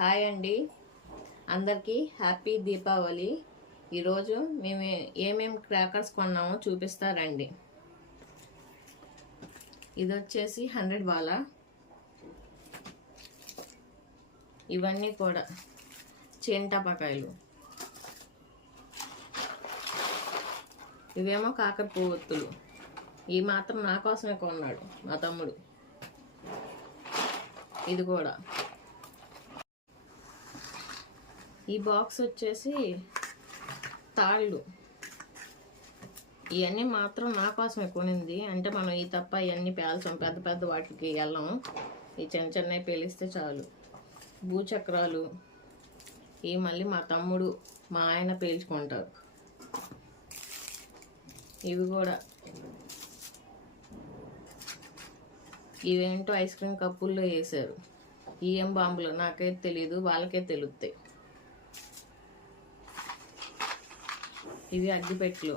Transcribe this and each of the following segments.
Hi అండి, అందరికీ happy Deepavali. ఈరోజు మేము ఏమేమి క్రాకర్స్ కొన్నామో చూపిస్తారండి. ఇది వచ్చేసి 100 బాల. ఇవన్నీ కూడా చేంటపకాయలు. ఇవేమో కాకర పువ్వొత్తులు. ఈ మాత్రం నా కోసమే కొన్నాడు మా తమ్ముడు. ఇది కూడా. ఈ బాక్స్ వచ్చేసి తాళ్ళు. ఇవన్నీ మాత్రం నా కోసమే కొనింది. అంటే మనం ఈ తప్ప ఇవన్నీ పేల్చాం, పెద్ద పెద్ద వాటికి వెళ్ళాము. ఈ చిన్న చిన్నవి పేలిస్తే చాలు. భూచక్రాలు ఈ మళ్ళీ మా తమ్ముడు మా ఆయన పేల్చుకుంటారు. ఇవి కూడా ఇవేంటో ఐస్ క్రీమ్ కప్పుల్లో వేసారు. ఏం బాంబులు నాకైతే తెలీదు, వాళ్ళకే తెలుస్తాయి. ఇవి అగ్గిపెట్టెలు.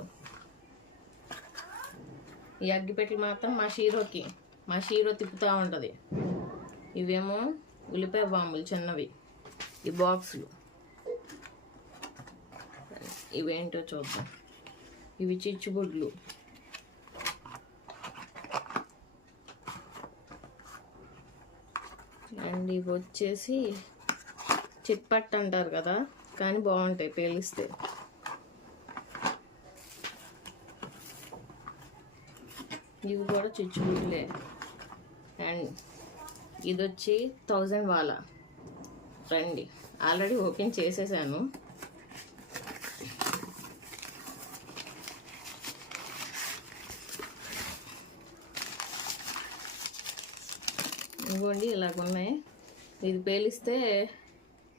ఈ అగ్గిపెట్టెలు మాత్రం మా షీరో తిప్పుతూ ఉంటుంది. ఇవేమో ఉల్లిపాయ బాంబులు చిన్నవి. ఈ బాక్సులు ఇవేంటో చూద్దాం. ఇవి చిచ్చుబుడ్లు. అండ్ ఇవి వచ్చేసి చిట్పట్ అంటారు కదా, కానీ బాగుంటాయి పేలిస్తే. ఇవి కూడా చిచ్చుబుడ్లే. అండ్ ఇది వచ్చి 1000 వాల. రండి, ఆల్రెడీ ఓపెన్ చేసేసాను. ఇవ్వండి, ఇలాగున్నాయి. ఇది పేలిస్తే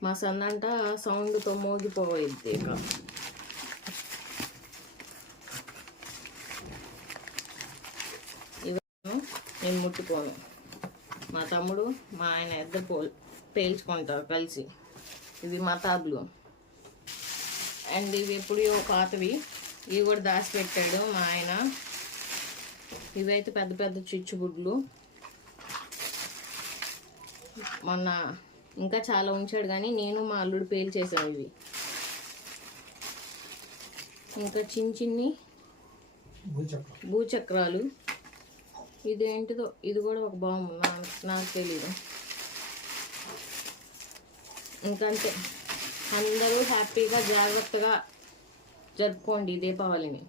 మా సన్నంట సౌండ్తో మోగిపోయింది. ఇక నేను ముట్టుకోను. మా తమ్ముడు మా ఆయన ఇద్దరు పేల్చుకుంటారు కలిసి. ఇవి మతాబులు. అండ్ ఇవి ఎప్పుడో పాతవి. ఇవి కూడా దాచిపెట్టాడు మా ఆయన. ఇవైతే పెద్ద పెద్ద చిచ్చుబుడ్లు. మొన్న ఇంకా చాలా ఉంచాడు, కానీ నేను మా అల్లుడు పేల్చేసాను ఇవి. ఇంకా చిన్ని చిన్ని భూచక్రాలు. ఇదేంటిదో, ఇది కూడా ఒక బాంబు. నాకు తెలీదు. ఇంకంతే. అందరూ హ్యాపీగా జాగ్రత్తగా జరుపుకోండి దీపావళిని.